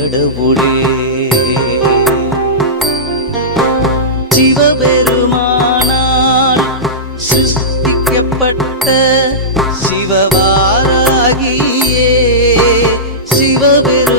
கடவுளே சிவபெருமானால் சிருஷ்டிக்கப்பட்ட சிவபாராகியே. சிவபெரு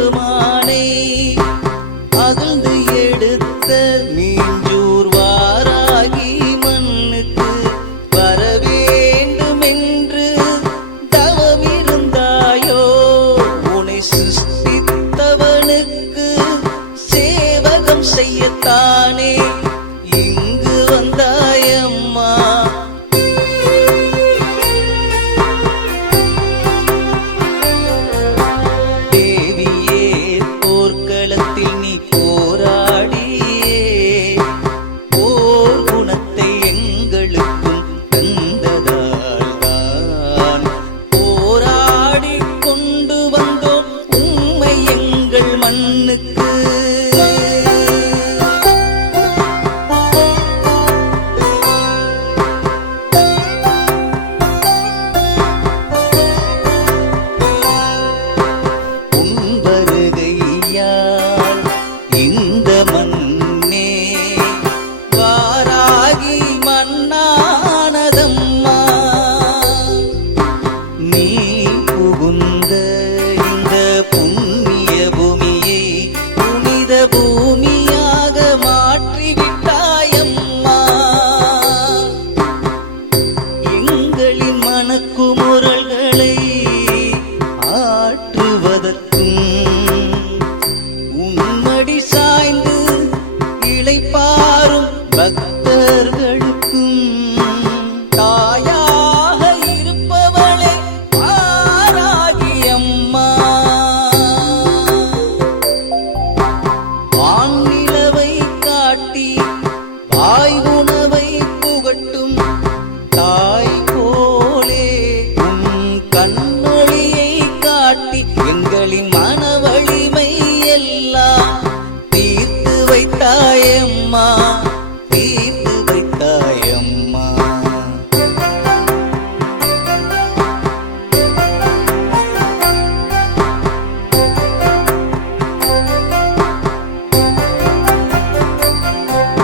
பக்தர்களுக்கும் தாயாக இருப்பவளே ஆராகியம்மா. வான்நிலவை காட்டி வாய் உணவை புகட்டும் தாய் போலே உன் கண்ணொளியை காட்டி எங்களின் மனவழிமை எல்லாம் தீர்த்து வைத்தாயம்மா.